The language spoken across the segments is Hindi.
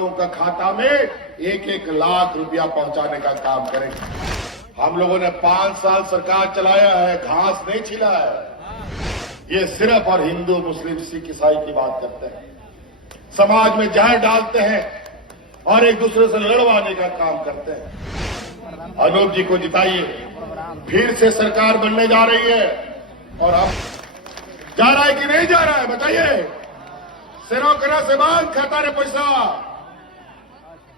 लोगों का खाता में 1-1 लाख रुपया पहुंचाने का काम करेंगे। हम लोगों ने 5 साल सरकार चलाया है, घास नहीं छिला है। ये सिर्फ और हिंदू मुस्लिम सिख ईसाई की बात करते हैं, समाज में जहर डालते हैं और एक दूसरे से लड़वाने का काम करते हैं। अनूप जी को जिताइए, फिर से सरकार बनने जा रही है। और अब जा रहा है कि नहीं जा रहा है बताइए? सिरों करा से बांध खाता रे पैसा,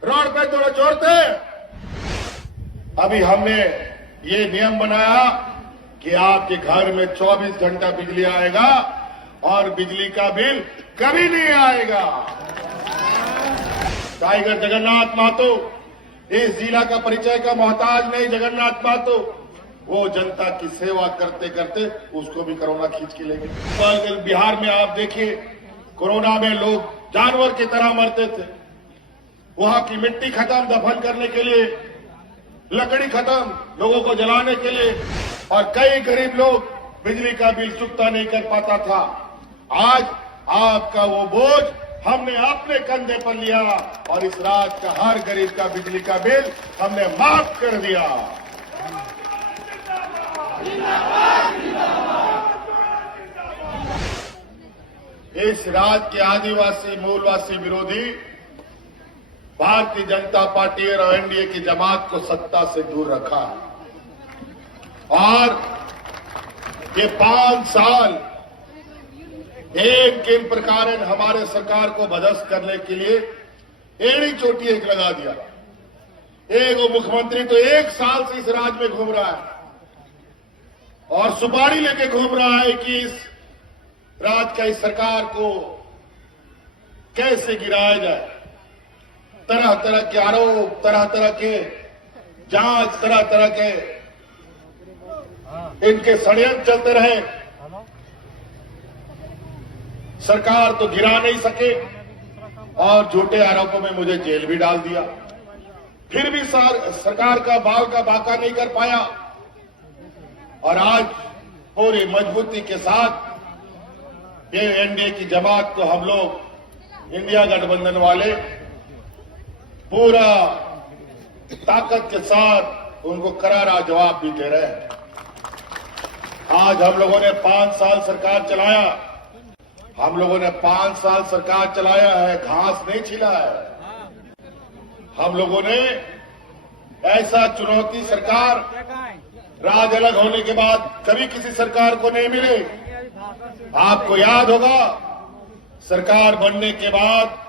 रोड पे थोड़ा छोड़ते। अभी हमने ये नियम बनाया कि आपके घर में 24 घंटा बिजली आएगा और बिजली का बिल कभी नहीं आएगा। टाइगर जगन्नाथ महतो इस जिला का परिचय का मोहताज नहीं। जगन्नाथ महतो वो जनता की सेवा करते करते उसको भी कोरोना खींच के लेंगे। कल बिहार में आप देखिए, कोरोना में लोग जानवर की तरह मरते थे। वहां की मिट्टी खत्म दफन करने के लिए, लकड़ी खत्म लोगों को जलाने के लिए, और कई गरीब लोग बिजली का बिल चुकता नहीं कर पाता था। आज आपका वो बोझ हमने अपने कंधे पर लिया और इस राज्य का हर गरीब का बिजली का बिल हमने माफ कर दिया। इस राज्य के आदिवासी मूलवासी विरोधी भारतीय जनता पार्टी और एनडीए की जमात को सत्ता से दूर रखा है। और ये 5 साल एक किन प्रकार हमारे सरकार को बदस्त करने के लिए एड़ी चोटी एक लगा दिया। एक वो मुख्यमंत्री तो 1 साल से इस राज्य में घूम रहा है और सुपारी लेके घूम रहा है कि इस राज्य का इस सरकार को कैसे गिराया जाए। तरह तरह के आरोप, तरह तरह के जांच, तरह तरह के इनके षड्यंत्र चलते रहे। सरकार तो गिरा नहीं सके और झूठे आरोपों में मुझे जेल भी डाल दिया। फिर भी सरकार का बाल का बाका नहीं कर पाया। और आज पूरी मजबूती के साथ ये एनडीए की जमात को हम लोग इंडिया गठबंधन वाले पूरा ताकत के साथ उनको करारा जवाब भी दे रहे हैं। आज हम लोगों ने 5 साल सरकार चलाया, हम लोगों ने 5 साल सरकार चलाया है, घास नहीं छिला है। हम लोगों ने ऐसा चुनौती सरकार राज अलग होने के बाद कभी किसी सरकार को नहीं मिली। आपको याद होगा, सरकार बनने के बाद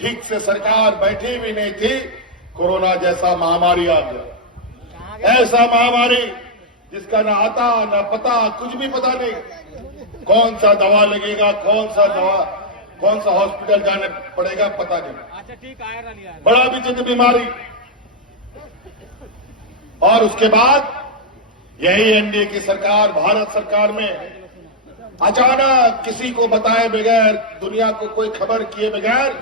ठीक से सरकार बैठी भी नहीं थी, कोरोना जैसा महामारी आ गया। ऐसा महामारी जिसका ना आता ना पता, कुछ भी पता नहीं। कौन सा दवा लगेगा, कौन सा हॉस्पिटल जाने पड़ेगा, पता नहीं। बड़ा विचित्र बीमारी। और उसके बाद यही एनडीए की सरकार, भारत सरकार में अचानक किसी को बताए बगैर, दुनिया को कोई खबर किए बगैर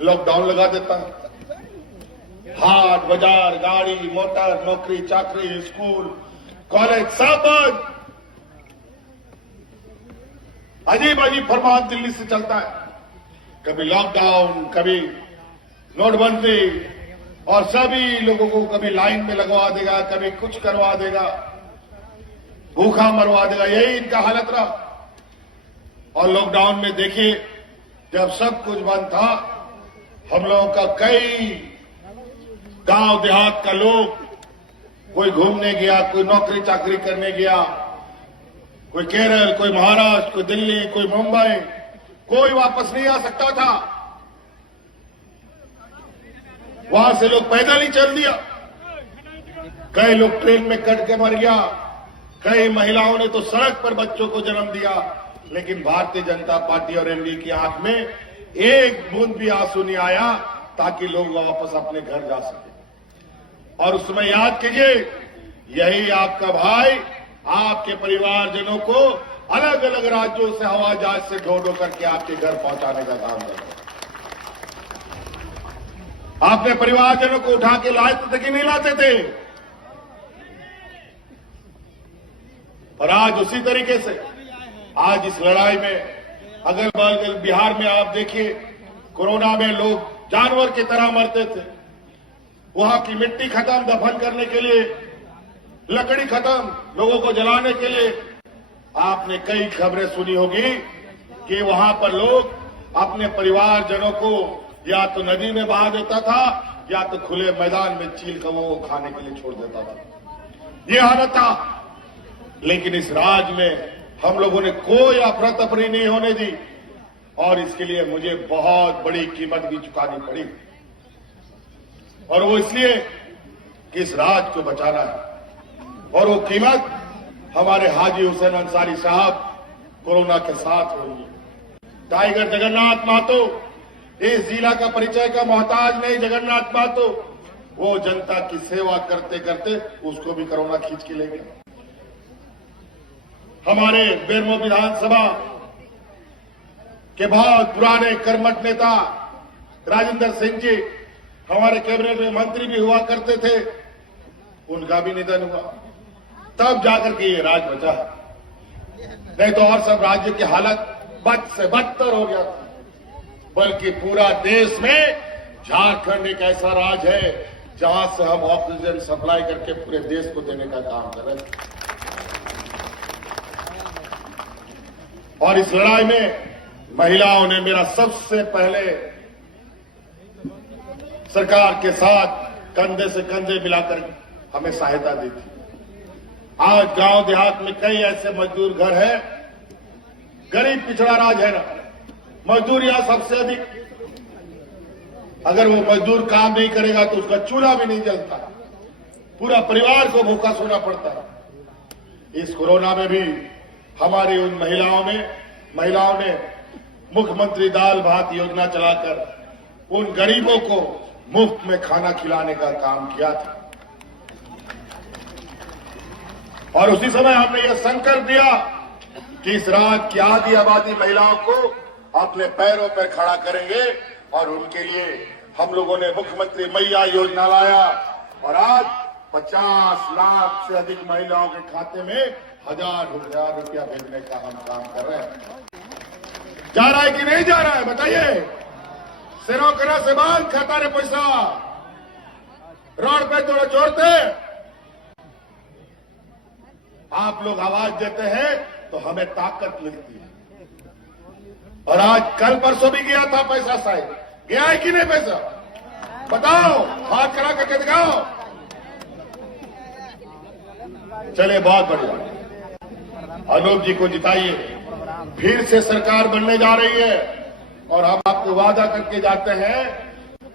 लॉकडाउन लगा देता है। हाट बाजार, गाड़ी मोटर, नौकरी चाकरी, स्कूल कॉलेज सब बंद। अजीब अजीब फरमान दिल्ली से चलता है, कभी लॉकडाउन, कभी नोटबंदी, और सभी लोगों को कभी लाइन में लगवा देगा, कभी कुछ करवा देगा, भूखा मरवा देगा। यही इनका हालत रहा। और लॉकडाउन में देखिए, जब सब कुछ बंद था, हम लोगों का कई गांव देहात का लोग, कोई घूमने गया, कोई नौकरी चाकरी करने गया, कोई केरल, कोई महाराष्ट्र, कोई दिल्ली, कोई मुंबई, कोई वापस नहीं आ सकता था। वहां से लोग पैदल ही चल दिया। कई लोग ट्रेन में कट के मर गया, कई महिलाओं ने तो सड़क पर बच्चों को जन्म दिया। लेकिन भारतीय जनता पार्टी और एनडीए की आंख में एक बूंद भी आंसू नहीं आया ताकि लोग वापस अपने घर जा सके। और उस समय याद कीजिए, यही आपका भाई आपके परिवारजनों को अलग अलग राज्यों से हवाई जहाज से ढो करके आपके घर पहुंचाने का काम कर रहे। आपने परिवारजनों को उठा के लाते थे कि नहीं लाते थे? और आज उसी तरीके से आज इस लड़ाई में अगल बगल बिहार में आप देखिए, कोरोना में लोग जानवर की तरह मरते थे। वहां की मिट्टी खत्म, दफन करने के लिए लकड़ी खत्म, लोगों को जलाने के लिए। आपने कई खबरें सुनी होगी कि वहां पर लोग अपने परिवारजनों को या तो नदी में बहा देता था या तो खुले मैदान में चील कौओं को खाने के लिए छोड़ देता था। ये हालत था। लेकिन इस राज्य में हम लोगों ने कोई अफरा तफरी नहीं होने दी और इसके लिए मुझे बहुत बड़ी कीमत भी चुकानी पड़ी। और वो इसलिए कि इस राज्य को बचाना है। और वो कीमत हमारे हाजी हुसैन अंसारी साहब कोरोना के साथ हुई है। टाइगर जगन्नाथ महतो इस जिला का परिचय का मोहताज नहीं। जगन्नाथ महतो वो जनता की सेवा करते करते उसको भी कोरोना खींच के ले गया। हमारे बेरमो विधानसभा के बहुत पुराने कर्मठ नेता राजेंद्र सिंह जी हमारे कैबिनेट में मंत्री भी हुआ करते थे, उनका भी निधन हुआ। तब जाकर के ये राज्य बचा, नहीं तो और सब राज्य की हालत बद से बदतर हो गया था। बल्कि पूरा देश में झारखंड एक ऐसा राज्य है जहां से हम ऑक्सीजन सप्लाई करके पूरे देश को देने का काम कर रहे हैं। और इस लड़ाई में महिलाओं ने मेरा सबसे पहले सरकार के साथ कंधे से कंधे मिलाकर हमें सहायता दी थी। आज गांव देहात में कई ऐसे मजदूर घर हैं, गरीब पिछड़ा राज्य है ना, मजदूर यहां सबसे अधिक। अगर वो मजदूर काम नहीं करेगा तो उसका चूल्हा भी नहीं जलता, पूरा परिवार को भूखा सोना पड़ता है। इस कोरोना में भी हमारी उन महिलाओं ने मुख्यमंत्री दाल भात योजना चलाकर उन गरीबों को मुफ्त में खाना खिलाने का काम किया था। और उसी समय हमने यह संकल्प दिया कि इस राज्य की आधी आबादी महिलाओं को अपने पैरों पर खड़ा करेंगे और उनके लिए हम लोगों ने मुख्यमंत्री मैया योजना लाया और आज 50 लाख से अधिक महिलाओं के खाते में हजार रुपया भेजने का हम काम कर रहे हैं। जा रहा है कि नहीं जा रहा है बताइए? सिरों करा से बांध खाता रे पैसा रोड पे थोड़ा छोड़ते। आप लोग आवाज देते हैं तो हमें ताकत मिलती है। और आज कल परसों भी गया था पैसा साहब, गया है कि नहीं पैसा? बताओ, हाथ खड़ा करके दिखाओ। चले, बहुत बढ़िया। अनूप जी को जिताइए, फिर से सरकार बनने जा रही है और हम आपको वादा करके जाते हैं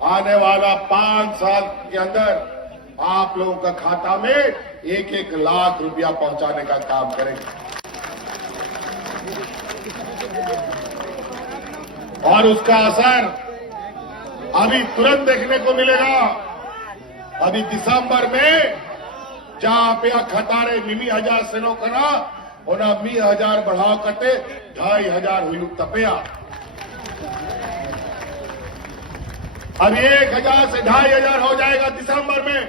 आने वाला 5 साल के अंदर आप लोगों का खाता में 1-1 लाख रुपया पहुंचाने का काम करेंगे। और उसका असर अभी तुरंत देखने को मिलेगा। अभी दिसंबर में जहां पे खतारे 2,000 सेनो करा होना 2,000 बढ़ाव कटे 2,500 हुई तपया। अब 1,000 से 2,500 हो जाएगा दिसंबर में।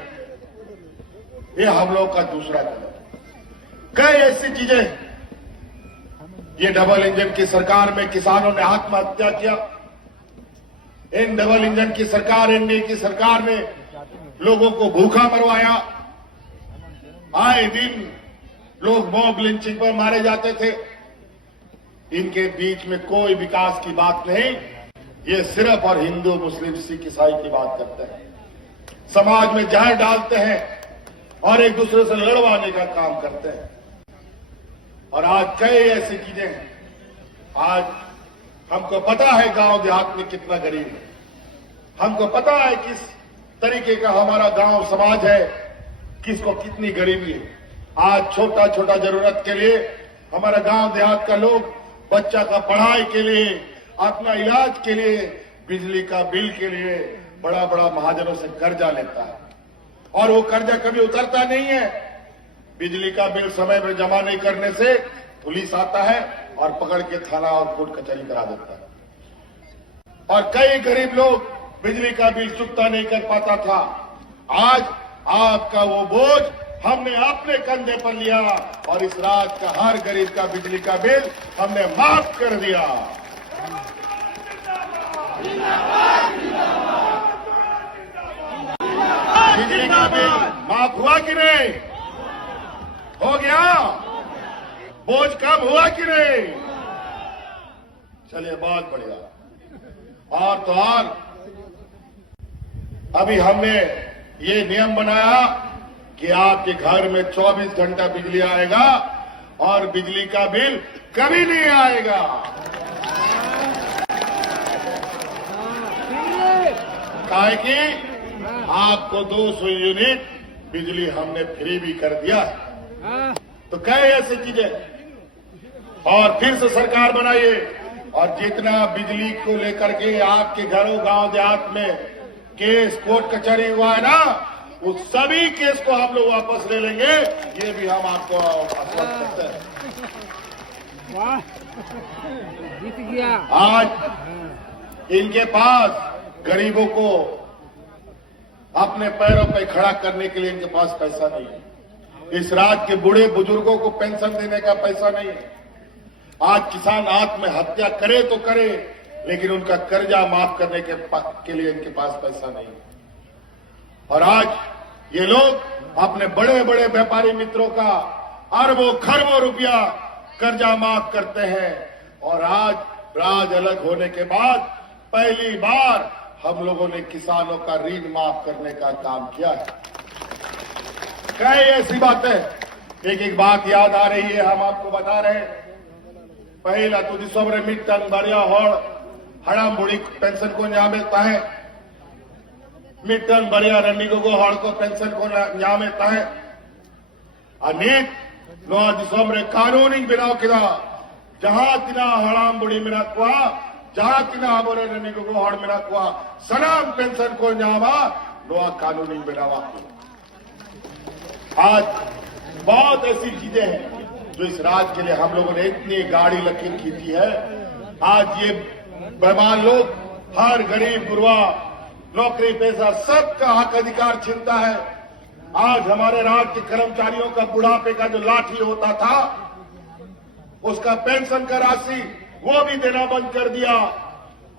ये हम लोग का दूसरा कदम। कई ऐसी चीजें, ये डबल इंजन की सरकार में किसानों ने आत्महत्या किया। इन डबल इंजन की सरकार, एनडीए की सरकार ने लोगों को भूखा मरवाया। आए दिन लोग मॉब लिंचिंग पर मारे जाते थे। इनके बीच में कोई विकास की बात नहीं। ये सिर्फ और हिंदू मुस्लिम सिख ईसाई की बात करते हैं, समाज में जहर डालते हैं और एक दूसरे से लड़वाने का काम करते हैं। और आज कई ऐसी चीजें हैं। आज हमको पता है गांव देहात में कितना गरीब है, हमको पता है किस तरीके का हमारा गांव समाज है, किसको कितनी गरीबी है। आज छोटा छोटा जरूरत के लिए हमारा गांव देहात का लोग बच्चा का पढ़ाई के लिए, अपना इलाज के लिए, बिजली का बिल के लिए बड़ा बड़ा महाजनों से कर्जा लेता है और वो कर्जा कभी उतरता नहीं है। बिजली का बिल समय पर जमा नहीं करने से पुलिस आता है और पकड़ के थाना और कोर्ट कचहरी करा देता है। और कई गरीब लोग बिजली का बिल चुकता नहीं कर पाता था। आज आपका वो बोझ हमने अपने कंधे पर लिया और इस राज्य का हर गरीब का बिजली का बिल हमने माफ कर दिया। बिजली का बिल माफ हुआ कि नहीं? हो गया? बोझ कम हुआ कि नहीं? चलिए, बहुत बढ़िया। और तो और अभी हमने ये नियम बनाया कि आपके घर में 24 घंटा बिजली आएगा और बिजली का बिल कभी नहीं आएगा। काहे कि आपको 200 यूनिट बिजली हमने फ्री भी कर दिया है। तो कई ऐसी चीजें, और फिर से सरकार बनाइए और जितना बिजली को लेकर के आपके घरों गांव देहात में केस कोर्ट कचहरी हुआ है ना, उस सभी केस को हम लोग वापस ले लेंगे। ये भी हम आपको आश्वस्त करते हैं। जीत गया। आज इनके पास गरीबों को अपने पैरों पर खड़ा करने के लिए इनके पास पैसा नहीं है। इस राज्य के बूढ़े बुजुर्गों को पेंशन देने का पैसा नहीं है। आज किसान आत्महत्या करे तो करे, लेकिन उनका कर्जा माफ करने के लिए इनके पास पैसा नहीं है। और आज ये लोग अपने बड़े बड़े व्यापारी मित्रों का अरबों खरबों रुपया कर्जा माफ करते हैं। और आज राज अलग होने के बाद पहली बार हम लोगों ने किसानों का ऋण माफ करने का काम किया है। कई ऐसी बातें, एक एक बात याद आ रही है, हम आपको बता रहे हैं। पहला तो दिसंबर मिट्टन बरिया होड़ हड़ाम बुढ़ी पेंशन को न्याय मिलता है। मिट्टन बरिया रंडी को होड़ को पेंशन को न्याय मिलता है। अनित 9 दिसंबर कानूनी बनाव किया, जहां तिना हड़ाम बुढ़ी मेरा कुआ, जहां तिना हमारे रंडी को होड़ मेरा कुआ सलाम पेंशन को न्यावा नोआ कानूनी बनावा। आज बहुत ऐसी चीजें हैं जो इस राज्य के लिए हम लोगों ने इतनी गाड़ी लकीर की थी है। आज ये बेईमान लोग हर गरीब गुरबा नौकरी पेशा सबका हक अधिकार छीनता है। आज हमारे राज्य के कर्मचारियों का बुढ़ापे का जो लाठी होता था, उसका पेंशन का राशि वो भी देना बंद कर दिया।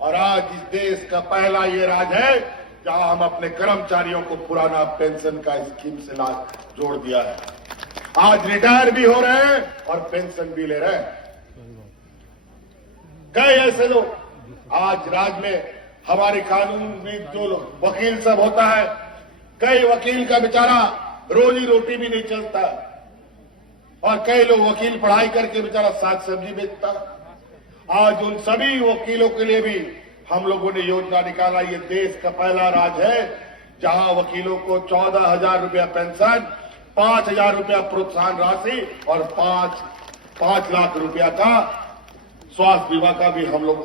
और आज इस देश का पहला ये राज्य है जहां हम अपने कर्मचारियों को पुराना पेंशन का स्कीम से लाभ जोड़ दिया है। आज रिटायर भी हो रहे हैं और पेंशन भी ले रहे हैं। कई ऐसे लोग आज राज्य में हमारे कानून में जो वकील सब होता है, कई वकील का बेचारा रोजी रोटी भी नहीं चलता, और कई लोग वकील पढ़ाई करके बेचारा साग सब्जी बेचता। आज उन सभी वकीलों के लिए भी हम लोगों ने योजना निकाला। ये देश का पहला राज्य है जहां वकीलों को 14,000 रुपया पेंशन, 5,000 रुपया प्रोत्साहन राशि और 5 लाख रुपया का स्वास्थ्य बीमा का भी हम लोग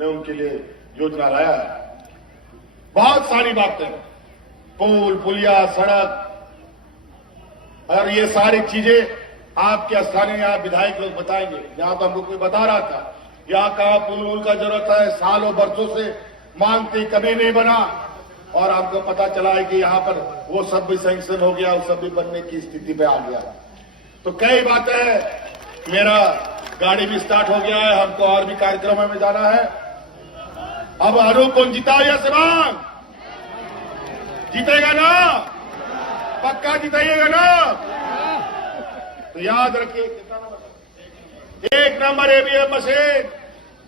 ने उनके लिए योजना लाया है। बहुत सारी बातें, पुल पुलिया सड़क, और ये सारी चीजें आपके स्थानीय आप विधायक लोग बताएंगे। यहां तो हमको कोई बता रहा था यहाँ कहा पुल का जरूरत है, सालों बरसों से मांगती, कभी नहीं बना। और आपको पता चला है कि यहाँ पर वो सब भी सैंक्शन हो गया, वो सब भी बनने की स्थिति पे आ गया। तो कई बातें, मेरा गाड़ी भी स्टार्ट हो गया है, हमको और भी कार्यक्रमों में जाना है। अब अनूप कौन जीता या शिवांग जीतेगा ना? पक्का जिताइएगा ना? तो याद रखिए, 1 नंबर ईवीएम मशीन,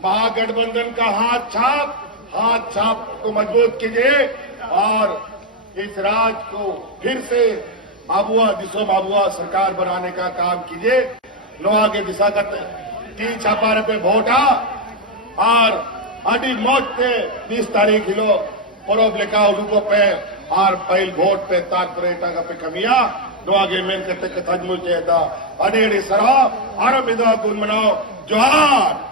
महागठबंधन का हाथ छाप को मजबूत कीजिए और इस राज्य को फिर से आबुआ सरकार बनाने का काम कीजिए। नोआ के दिशागत 3 छापा पे वोटा और अडी मौत पे 30 तारीख हिलो परब लेका उलूको पे और पहल वोट पे तारपरेटा का पे कमिया नोआगे मेन करते कथा मुझे अनेड़ी सरा आरम इदा गुण मनाओ जोहार।